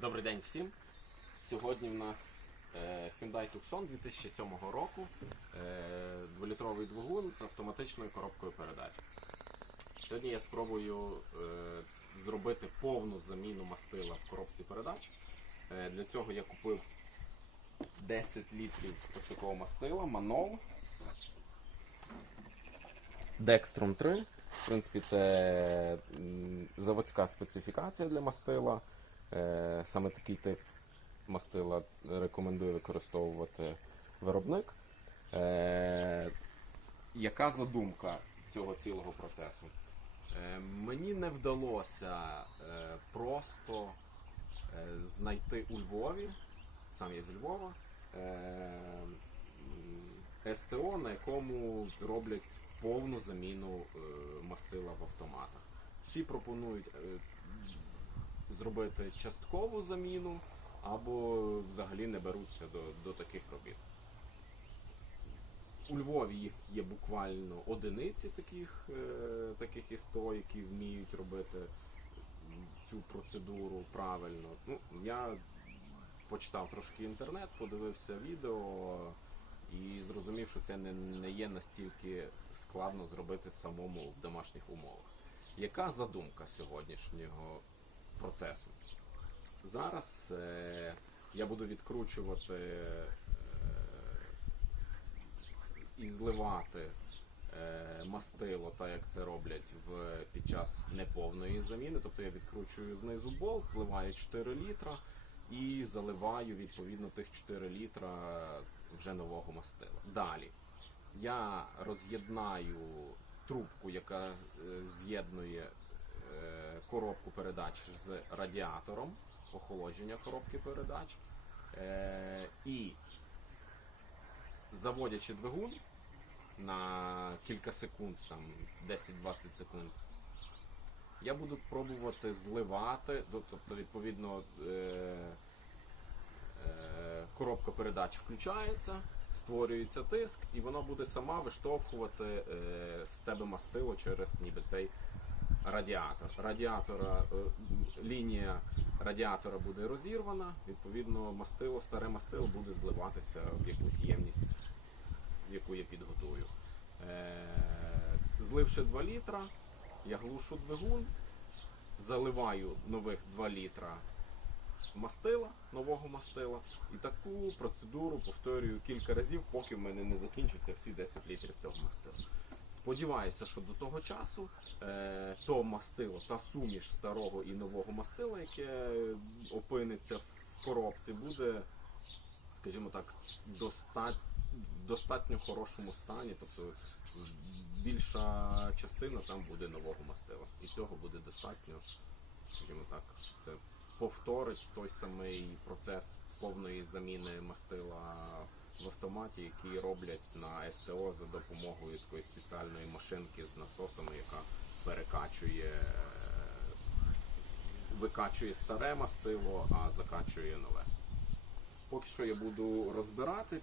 Добрий день всім. Сьогодні в нас е, Hyundai Tucson 2007 року, е, дволітровий двигун з автоматичною коробкою передач. Сьогодні я спробую е, зробити повну заміну мастила в коробці передач. Е, Для цього я купив 10 літрів ось такого мастила, Manol. Dextrom 3. В принципі, це заводська специфікація для мастила. Е, Саме такий тип мастила рекомендує використовувати виробник. Е, Яка задумка цього цілого процесу? Е, Мені не вдалося просто знайти у Львові, сам я зі Львова, СТО, на якому роблять повну заміну мастила в автоматах. Всі пропонують зробити часткову заміну або взагалі не беруться до, до таких робіт. У Львові їх є буквально одиниці таких, е, таких СТО, які вміють робити цю процедуру правильно. Ну, я почитав трошки інтернет, подивився відео і зрозумів, що це не, не є настільки складно зробити самому в домашніх умовах. Яка задумка сьогоднішнього процесу? Зараз е, я буду відкручувати е, і зливати е, мастило, так як це роблять в, під час неповної заміни. Тобто я відкручую знизу болт, зливаю 4 літра і заливаю відповідно тих 4 літра вже нового мастила. Далі я роз'єднаю трубку, яка е, з'єднує коробку передач з радіатором, охолодження коробки передач. Е, і заводячи двигун на кілька секунд, там 10-20 секунд, я буду пробувати зливати, ну, тобто, відповідно, е, е, коробка передач включається, створюється тиск, і вона буде сама виштовхувати е, з себе мастило через ніби цей радіатор. Радіатора, е, лінія радіатора буде розірвана, відповідно, мастило, старе мастило буде зливатися в якусь ємність, яку я підготую. Е, зливши 2 літра, я глушу двигун, заливаю нових 2 літра мастила, нового мастила, і таку процедуру повторюю кілька разів, поки в мене не закінчаться всі 10 літрів цього мастила. Сподіваюся, що до того часу е, то мастило, та суміш старого і нового мастила, яке опиниться в коробці, буде, скажімо так, достатньо в достатньо хорошому стані, тобто більша частина там буде нового мастила. І цього буде достатньо, скажімо так, це повторить той самий процес повної заміни мастила в автоматі, який роблять на СТО за допомогою такої спеціальної машинки з насосами, яка перекачує, викачує старе мастило, а закачує нове. Поки що я буду розбирати.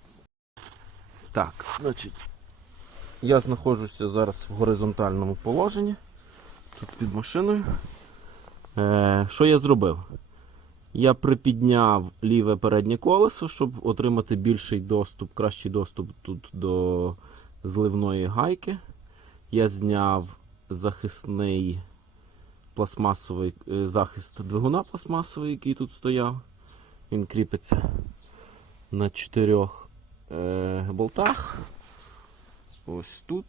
Так, значить, я знаходжуся зараз в горизонтальному положенні. Тут під машиною. Е, що я зробив? Я припідняв ліве переднє колесо, щоб отримати більший доступ, кращий доступ тут до зливної гайки. Я зняв захисний пластмасовий е, захист двигуна пластмасовий, який тут стояв. Він кріпиться на чотирьох е, болтах. Ось тут.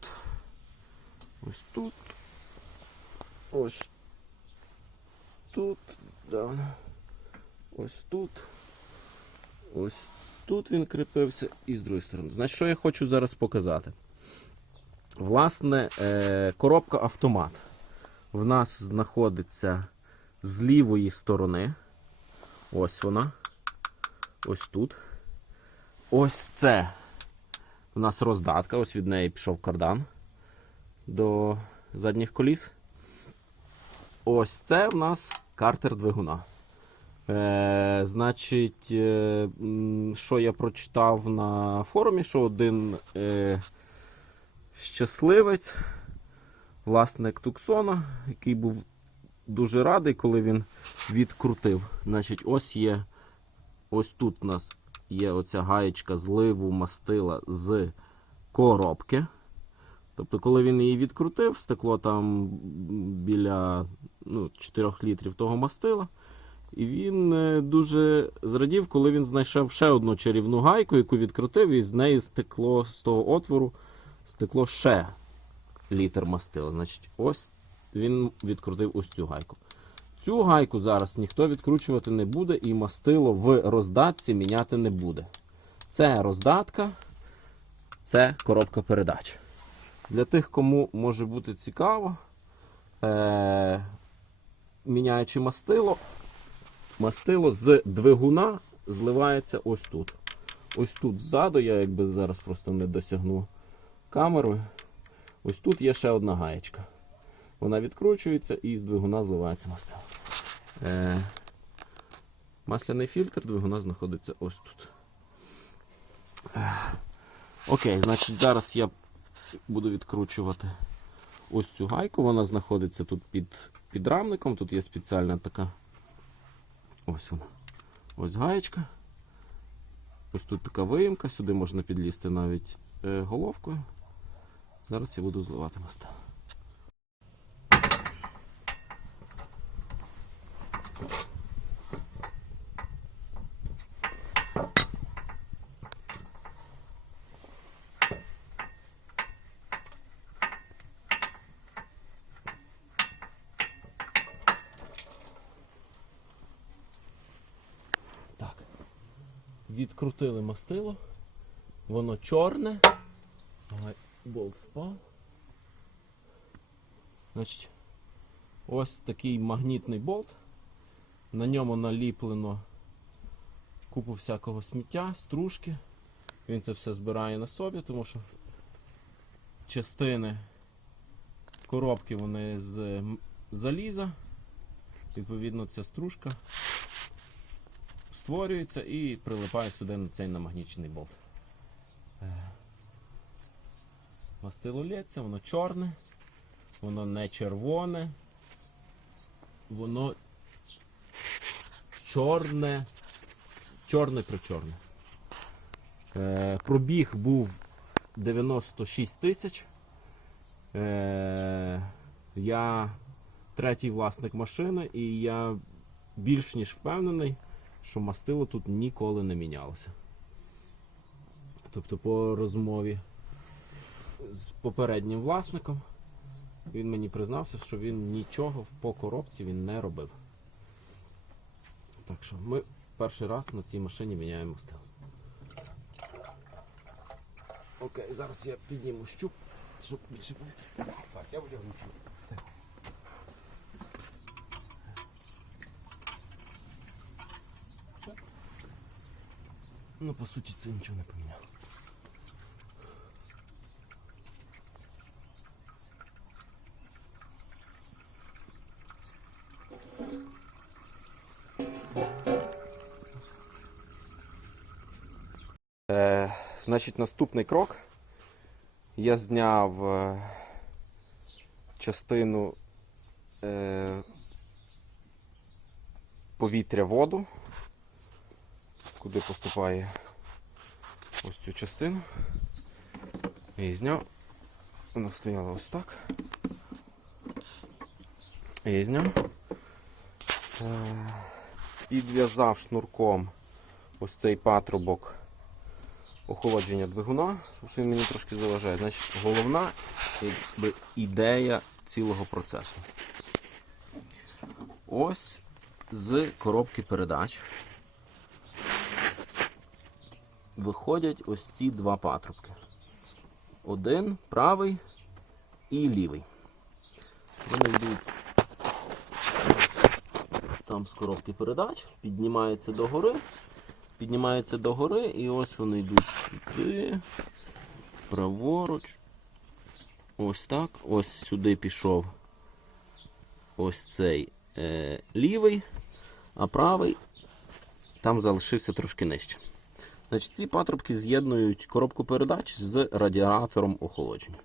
Ось тут. Ось тут. Да. Ось тут. Ось тут він кріпився і з другої сторони. Значить, що я хочу зараз показати? Власне, е, коробка автомат в нас знаходиться з лівої сторони. Ось вона. Ось тут. Ось це. У нас роздатка, ось від неї пішов кардан до задніх коліс. Ось це в нас картер двигуна. Е, значить, е, що я прочитав на форумі, що один е, щасливець, власник Туксона, який був дуже радий, коли він відкрутив. Значить, ось є. Ось тут у нас є оця гаєчка зливу мастила з коробки. Тобто, коли він її відкрутив, стекло там біля ну, 4 літрів того мастила. І він е, дуже зрадів, коли він знайшов ще одну чарівну гайку, яку відкрутив, і з неї стекло з того отвору, стекло ще літр мастила. Значить, ось він відкрутив ось цю гайку. Цю гайку зараз ніхто відкручувати не буде, і мастило в роздатці міняти не буде. Це роздатка, це коробка передач. Для тих, кому може бути цікаво, е- міняючи мастило, мастило з двигуна зливається ось тут. Ось тут ззаду, я якби зараз просто не досягну камерою. Ось тут є ще одна гаєчка. Вона відкручується і з двигуна зливається мастило. Е, масляний фільтр двигуна знаходиться ось тут. Е, окей, значить зараз я буду відкручувати ось цю гайку. Вона знаходиться тут під підрамником. Тут є спеціальна така. Ось вона. Ось гаєчка. Ось тут така виїмка, сюди можна підлізти навіть е, головкою. Зараз я буду зливати мастило. Так. Відкрутили мастило. Воно чорне. Ага, болт впав. Значить, ось такий магнітний болт. На ньому наліплено купу всякого сміття, стружки. Він це все збирає на собі, тому що частини коробки вони з заліза. Відповідно, ця стружка створюється і прилипає сюди на цей намагнічений болт. Е, Мастило лється, воно чорне, воно не червоне, воно чорне, чорне причорне. Е, пробіг був 96 тисяч. Е, я третій власник машини, і я більш ніж впевнений, що мастило тут ніколи не мінялося. Тобто по розмові з попереднім власником він мені признався, що він нічого по коробці він не робив. Так що ми перший раз на цій машині міняємо мастило. Окей, зараз я підніму щуп, щоб більше. Так, я витягну цю. Ну, по суті, це нічого не поміняло. Е, значить, наступний крок. Я зняв е, частину е, повітря воду, куди поступає ось цю частину. Я її зняв. Вона стояла ось так. Я. Е, Підв'язав шнурком ось цей патрубок охолодження двигуна, що він мені трошки заважає. Значить, головна якби, ідея цілого процесу. Ось з коробки передач виходять ось ці два патрубки. Один правий і лівий. Вони йдуть там з коробки передач, піднімаються догори, піднімаються догори, і ось вони йдуть сюди, праворуч. Ось так. Ось сюди пішов ось цей е, лівий, а правий там залишився трошки нижче. Значить, ці патрубки з'єднують коробку передач з радіатором охолодження.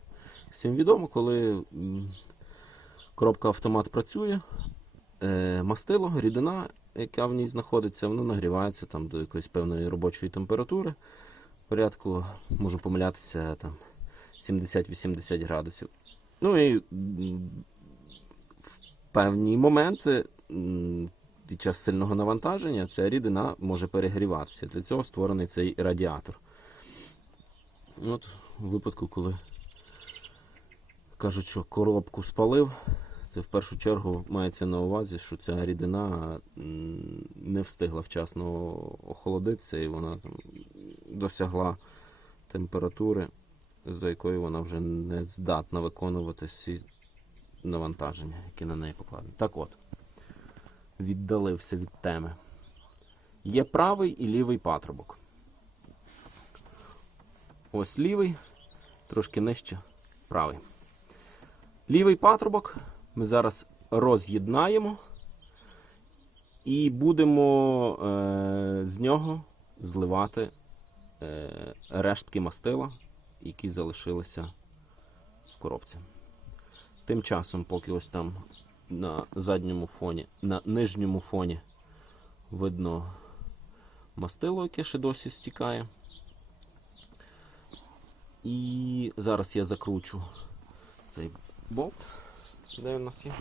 Всім відомо, коли коробка автомат працює, е, мастило, рідина, яка в ній знаходиться, воно нагрівається там до якоїсь певної робочої температури. Порядку можу помилятися там 70-80 градусів. Ну і в певні моменти під час сильного навантаження ця рідина може перегріватися. Для цього створений цей радіатор. От у випадку, коли кажуть, що коробку спалив, це в першу чергу мається на увазі, що ця рідина не встигла вчасно охолодитися і вона там досягла температури, за якою вона вже не здатна виконувати всі навантаження, які на неї покладені. Так от, віддалився від теми. Є правий і лівий патрубок. Ось лівий, трошки нижче правий. Лівий патрубок ми зараз роз'єднаємо і будемо е, з нього зливати е, рештки мастила, які залишилися в коробці. Тим часом, поки ось там на задньому фоні, на нижньому фоні видно мастило, яке ще досі стікає. І зараз я закручу цей болт, де він у нас є.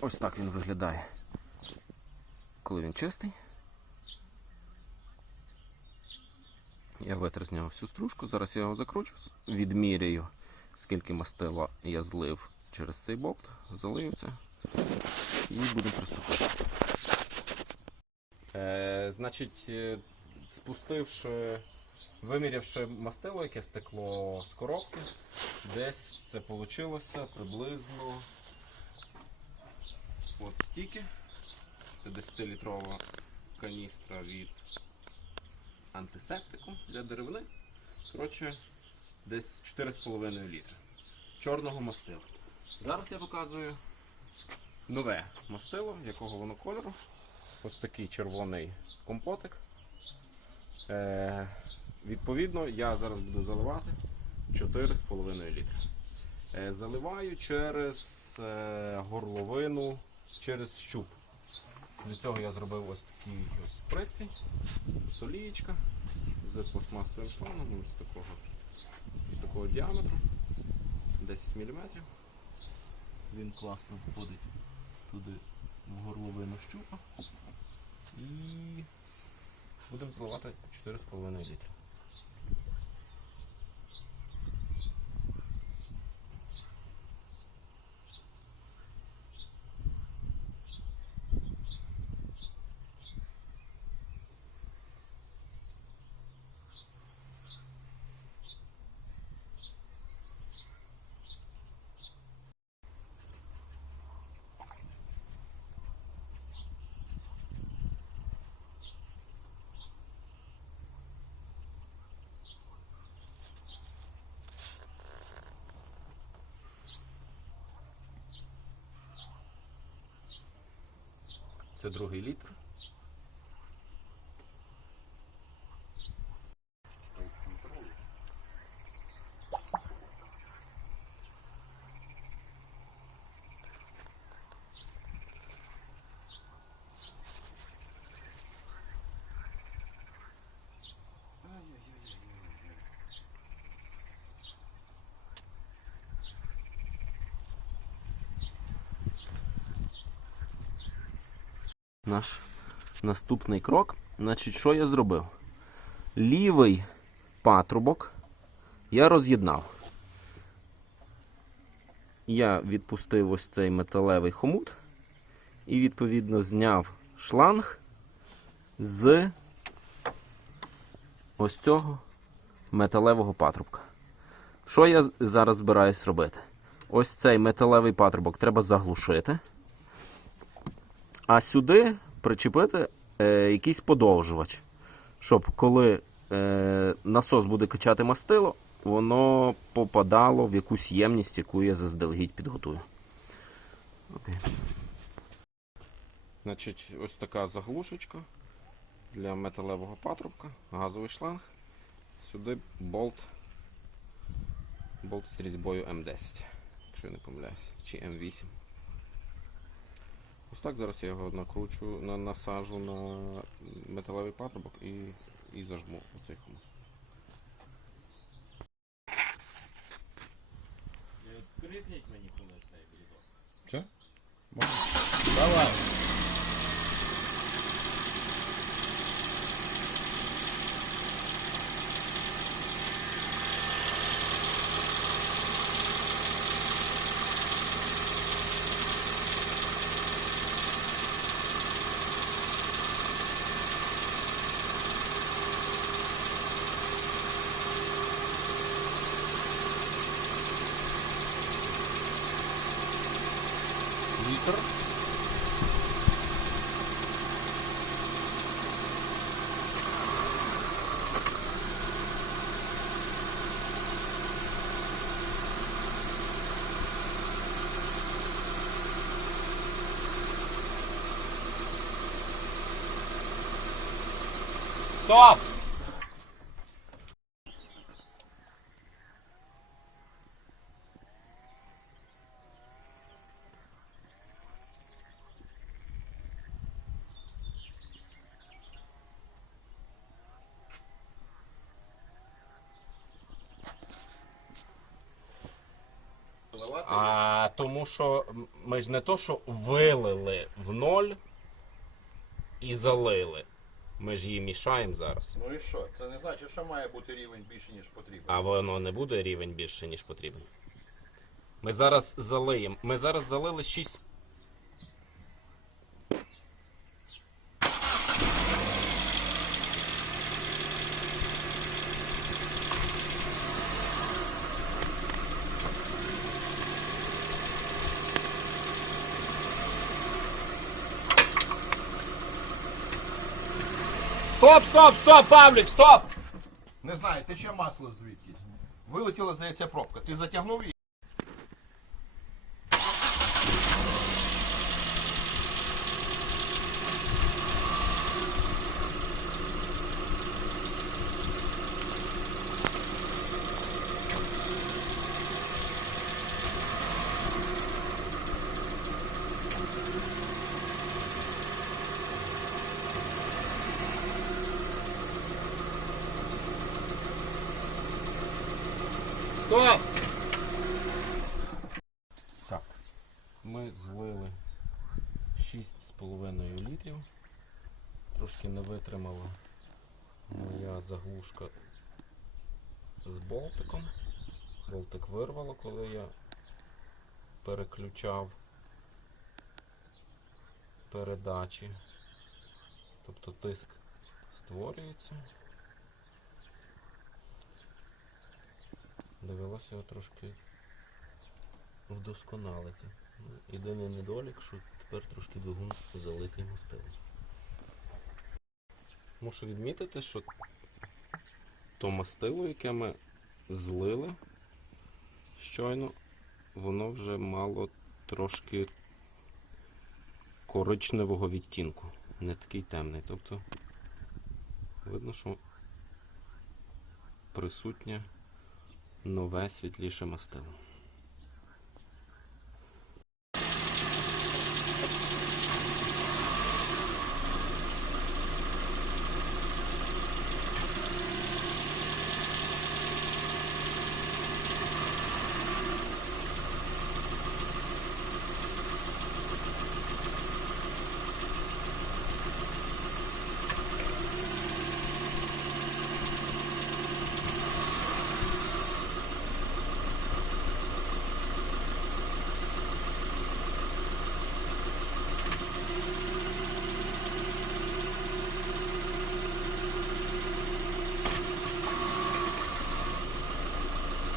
Ось так він виглядає, коли він чистий. Я витер з нього всю стружку, зараз я його закручу, відміряю, скільки мастила я злив через цей болт, залию це і будемо приступати. Е, значить, е, спустивши, вимірявши мастило, яке стекло з коробки, десь це вийшло приблизно от стільки. Це 10-літрова каністра від антисептику для деревини. Коротше, десь 4,5 літри чорного мастила. Зараз я показую нове мастило, якого воно кольору. Ось такий червоний компотик. Е, відповідно, я зараз буду заливати 4,5 літри. Е, заливаю через е, горловину, через щуп. Для цього я зробив ось такий ось пристрій, солієчка з пластмасовим шлангом ось такого, такого діаметру, 10 мм. Він класно входить туди в горловину щупа. І будемо заливати 4,5 літри. Це другий літр. Наш наступний крок. Значить, що я зробив? Лівий патрубок я роз'єднав. Я відпустив ось цей металевий хомут і, відповідно, зняв шланг з ось цього металевого патрубка. Що я зараз збираюсь робити? Ось цей металевий патрубок треба заглушити. А сюди причепити е, якийсь подовжувач, щоб коли е, насос буде качати мастило, воно попадало в якусь ємність, яку я заздалегідь підготую. Окей. Значить, ось така заглушечка для металевого патрубка, газовий шланг. Сюди болт, болт з різьбою М10. якщо я не помиляюсь, чи М8. Ось так зараз я його накручу, на, насажу на металевий патрубок і, і зажму оцей хомут. Крикніть мені, коли цей брідок. Все? Давай. Літр. Стоп! А тому що ми ж не то, що вилили в ноль і залили. Ми ж її мішаємо зараз. Ну і що? Це не значить, що має бути рівень більше, ніж потрібно. А воно не буде рівень більше, ніж потрібно. Ми зараз залиємо. Ми зараз залили 6. Стоп, стоп, Павлік, стоп! Не знаю, тече масло звідти. Вилетіла, здається, пробка. Ти затягнув її? Стоп! Так. Ми злили 6,5 літрів. Трошки не витримала моя заглушка з болтиком. Болтик вирвало, коли я переключав передачі. Тобто тиск створюється. Довелося його трошки вдосконалити. Єдиний недолік, що тепер трошки двигун залитий мастилом. Мушу відмітити, що то мастило, яке ми злили щойно, воно вже мало трошки коричневого відтінку. Не такий темний. Тобто видно, що присутнє нове світліше мастило.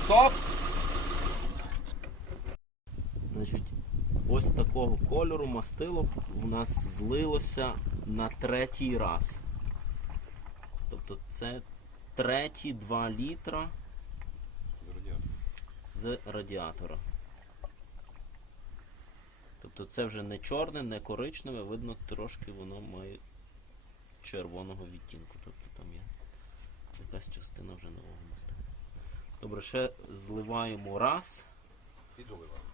Стоп! Значить, ось такого кольору мастило в нас злилося на третій раз. Тобто це треті 2 літра з радіатора. Тобто це вже не чорне, не коричневе, видно, трошки воно має червоного відтінку. Тобто там є якась частина вже нового мастила. Добре, ще зливаємо раз. І доливаємо.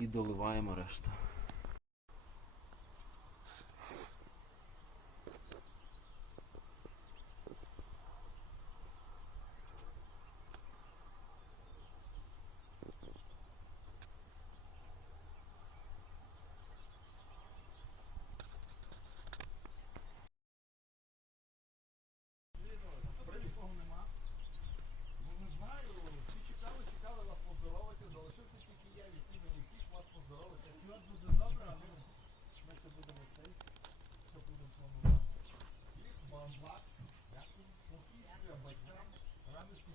І доливаємо решту. Ну не знаю, всі чекали, чекали вас поздоровити, залишився тільки я, який мені втік вас поздоровити. Все буде добре, а ми, ми ще будемо цей, що будемо планувати. Всіх вам благ, дякую, спокійствия, батькам, радості.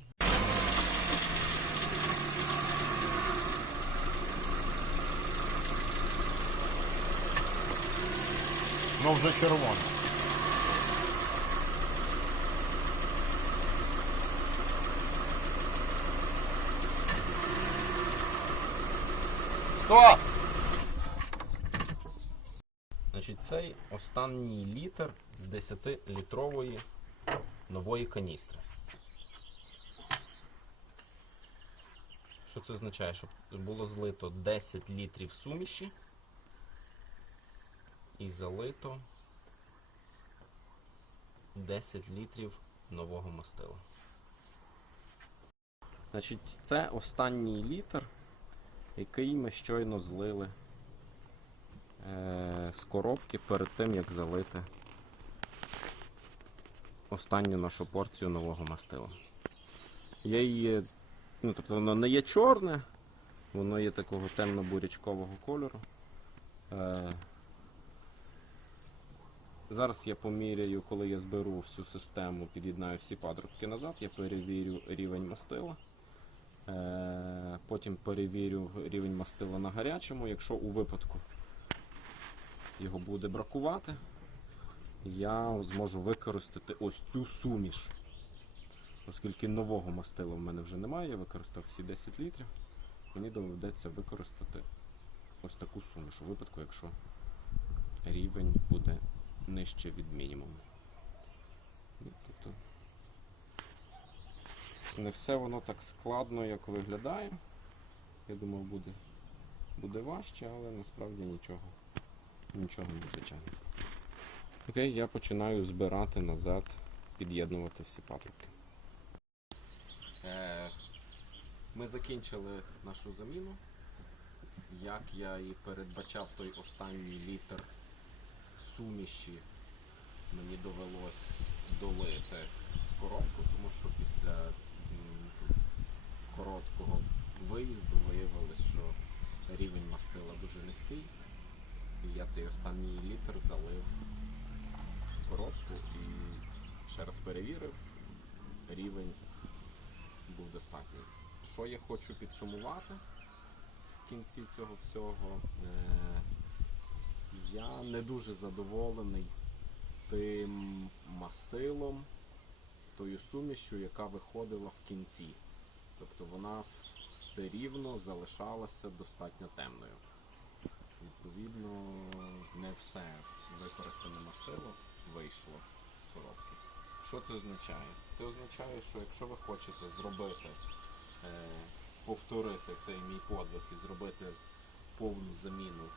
Ну вже червоно. Стоп! Значить, цей останній літр з 10-літрової нової каністри. Що це означає? Щоб було злито 10 літрів суміші і залито 10 літрів нового мастила. Значить, це останній літр, який ми щойно злили е, з коробки перед тим, як залити останню нашу порцію нового мастила. Я її, ну, тобто воно не є чорне, воно є такого темно-бурячкового кольору. Зараз я поміряю, коли я зберу всю систему, під'єднаю всі патрубки назад, я перевірю рівень мастила. Е, Потім перевірю рівень мастила на гарячому. Якщо у випадку його буде бракувати, я зможу використати ось цю суміш. Оскільки нового мастила в мене вже немає, я використав всі 10 літрів, мені доведеться використати ось таку суміш у випадку, якщо рівень буде нижче від мінімуму. Ну, Тобто не все воно так складно, як виглядає. Я думав, буде, буде важче, але насправді нічого, нічого незвичайного. Окей, я починаю збирати назад, під'єднувати всі патрубки. Е, Ми закінчили нашу заміну. Як я і передбачав той останній літр суміші, мені довелось долити коробку, тому що після короткого виїзду виявилось, що рівень мастила дуже низький. І я цей останній літр залив в коробку і ще раз перевірив, рівень був достатній. Що я хочу підсумувати в кінці цього всього? Я не дуже задоволений тим мастилом, тою сумішю, яка виходила в кінці. Тобто вона все рівно залишалася достатньо темною. Відповідно, не все використане мастило вийшло з коробки. Що це означає? Це означає, що якщо ви хочете зробити, е, повторити цей мій подвиг і зробити повну заміну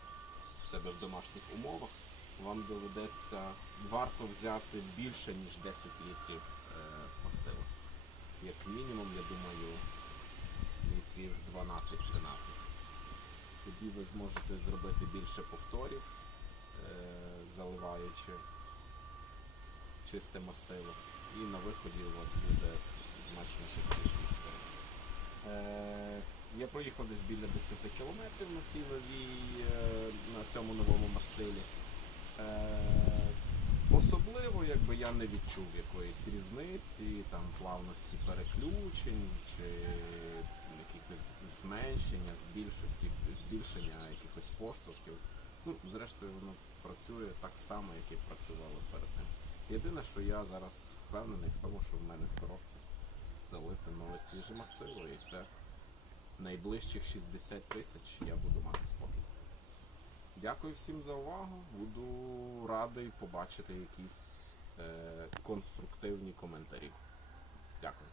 себе в домашніх умовах, вам доведеться варто взяти більше ніж 10 літрів е, мастила. Як мінімум, я думаю, літрів 12-13. Тоді ви зможете зробити більше повторів, е, заливаючи чисте мастило. І на виході у вас буде значно. Е, я проїхав десь біля 10 кілометрів на цій новій, е, на цьому новому мастилі. Е, особливо якби я не відчув якоїсь різниці, там плавності переключень чи якихось зменшення, збільшості, збільшення якихось поштовхів. Ну, зрештою, воно працює так само, як і працювало перед тим. Єдине, що я зараз впевнений в тому, що в мене в коробці залите нове свіже мастило, і це найближчих 60 тисяч я буду мати спокій. Дякую всім за увагу. Буду радий побачити якісь е, конструктивні коментарі. Дякую.